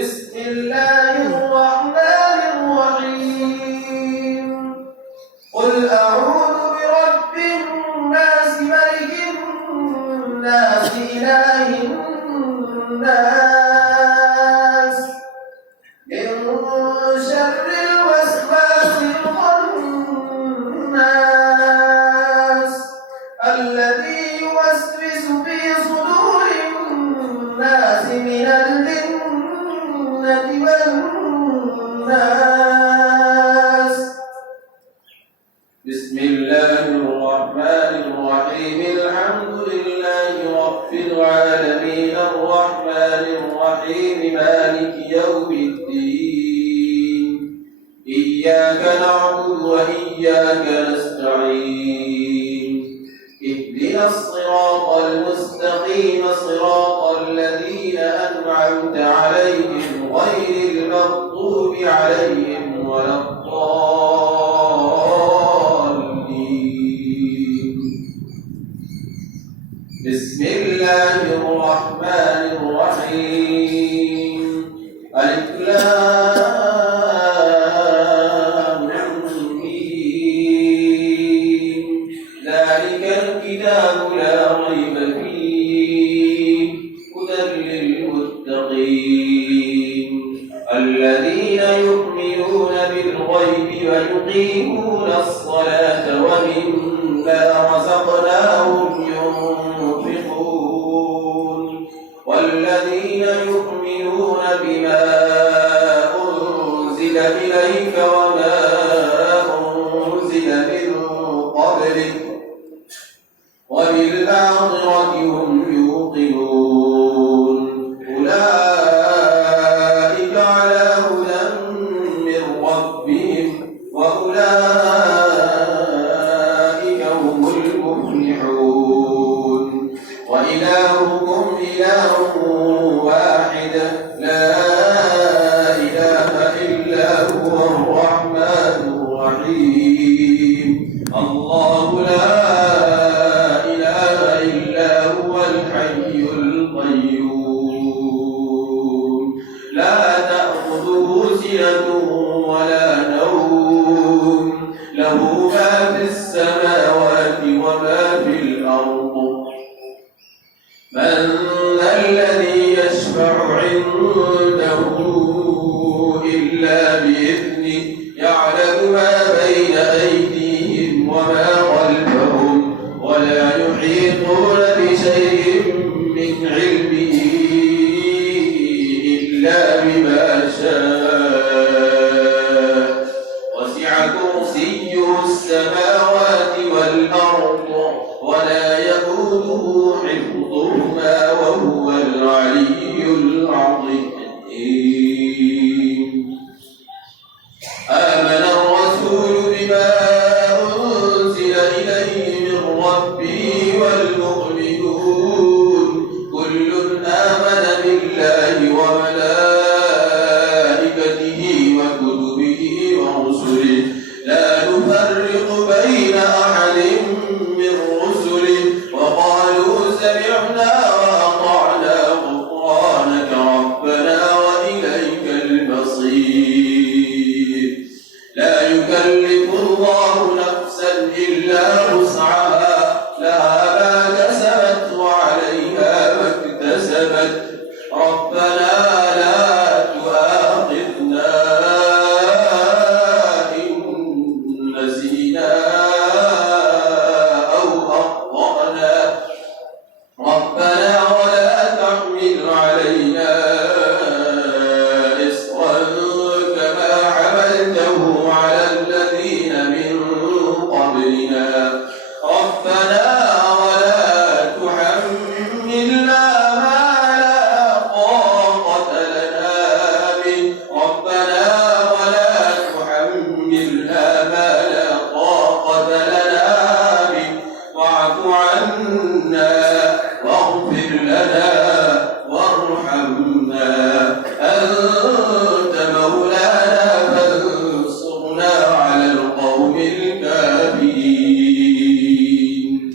بسم الله الرحمن الرحيم قل أعوذ برب الناس ملك الناس إله الناس من شر الوسواس الخناس الذي يوسوس في صدور الناس من الجنة والناس بسم الله الرحمن الرحيم الحمد لله رب العالمين الرحمن الرحيم مالك يوم الدين إياك نعبد وإياك نستعين اهدنا الصراط المستقيم صراط الذين أنعمت عليهم غير المغضوب عليهم ولا الضالين بسم الله الرحمن الرحيم ألف لام ميم ذلك الكتاب لا ريب فيه هدى للمتقين الذين يؤمنون بالغيب ويقيمون الصلاة ومما رزقناهم ينفقون والذين يؤمنون بما أنزل إليك وما أنزل من قبلك وبالآخرة هم يوقنون أولئك على هدى من ربهم وأولئك هم المفلحون وإلهكم إله واحد لا إله إلا هو الرحمن الرحيم الله لا إله إلا هو الحي القيوم لا تأخذه سنة ولا نوم له ما في السماوات وما في الأرض من ذا الذي يشفع عنده إلا بإذنه يعلم ما بين أيديهم وما خلفهم ولا يحيطون بشيء من علمه إلا بما شاء وسع كرسيه السماوات والأرض ولا يئوده حفظهما وهو العلي العظيم آمن الرسول بما أنزل إليه من ربه والمؤمنون كل آمن بالله وملائكته وكتبه ورسله لا نفرق بين أحد من رسله وقالوا سمعنا وأطعنا غفرانك ربنا وإليك المصير لا يكلف الله نفسا إلا وسعها لها ما كسبت وعليها ما اكتسبت ربنا لا تؤاخذنا إن نسينا أو أخطأنا ربنا ولا تحمل علينا إصرا كما حملته على الذين من قبلنا ربنا ولا تحملنا ما لا طاقة لنا به ربنا ولا تحملنا ما لا طاقة لنا به واعف عنا واغفر لنا وارحمنا أنت مولانا فانصرنا على القوم الكافرين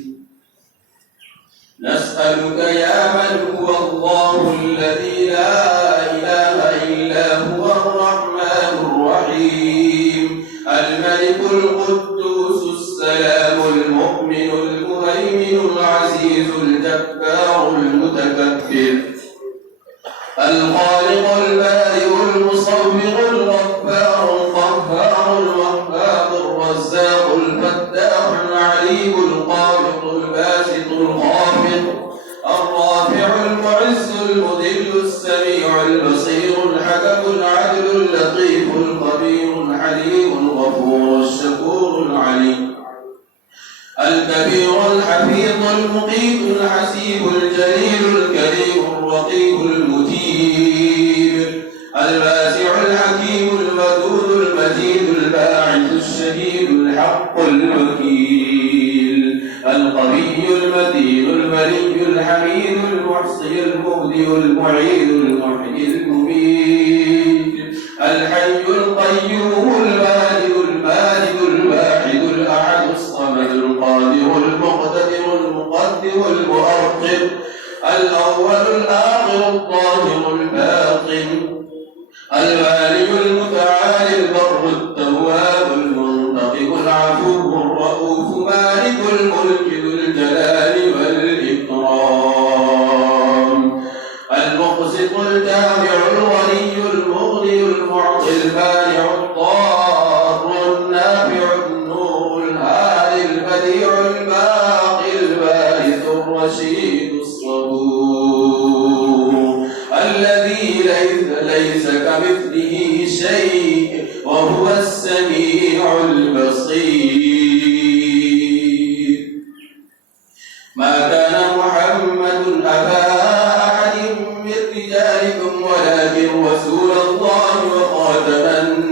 نسألك يا من هو الله الذي لا إله إلا الخالق البارئ المصور الغفار القهار الوهاب الرزاق الفتاح العليم القابض الباسط الخافض الرافع المعز المذل السميع البصير الحكم العدل اللطيف الخبير الحليم الغفور الشكور العليم الكبير الحفيظ المقيت الحسيب الجليل الكريم الرقيب المجيب الواسع الحكيم الودود المجيد الباعث الشهيد الحق الوكيل القوي المتين الولي الحميد المحصي المبدئ المعيد المحيي المميت الحي القيوم البارئ المالك الواحد الأحد الصمد القادر المقتدر المقدم المؤخر الأول الآخر الظاهر الباطن الوالي المتعالي البر التواب المنتقم العفو الرؤوف مالك الملك ذو الجلال والإكرام المقسط الجامع الولي المغني المعطي البارع الضار النافع النور الهادي البديع الباقي البارث الرشيد الصبور الذي ليس كمثله شيء وهو السميع البصير ما كان محمد أبا أحد من رجالكم ولكن رسول الله وخاتم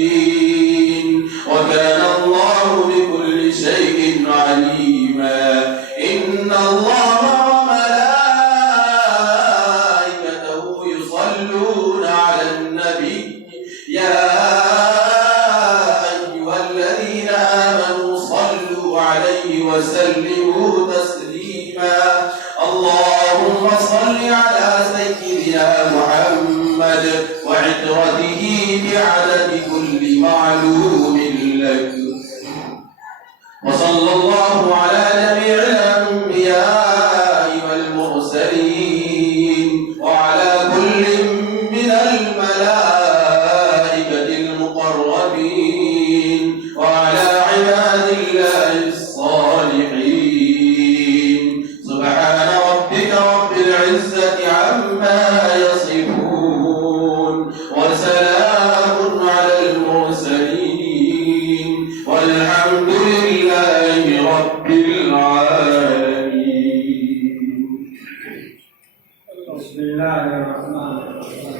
النبيين وكان الله بكل شيء عليما إن الله وملائكته يصلون على النبي يا أيها الذين آمنوا صلوا عليه وسلموا تسليما اللهم صل على سيدنا محمد وعترته بعدد كل معلوم لك وصلى الله على جميع الأنبياء والمرسلين وعلى كل من الملائكة المقربين وعلى عباد الله الصالحين سبحان ربك رب العزة عما يصفون وسلام على المرسلين والحمد لله رب العالمين. بسم الله الرحمن الرحيم.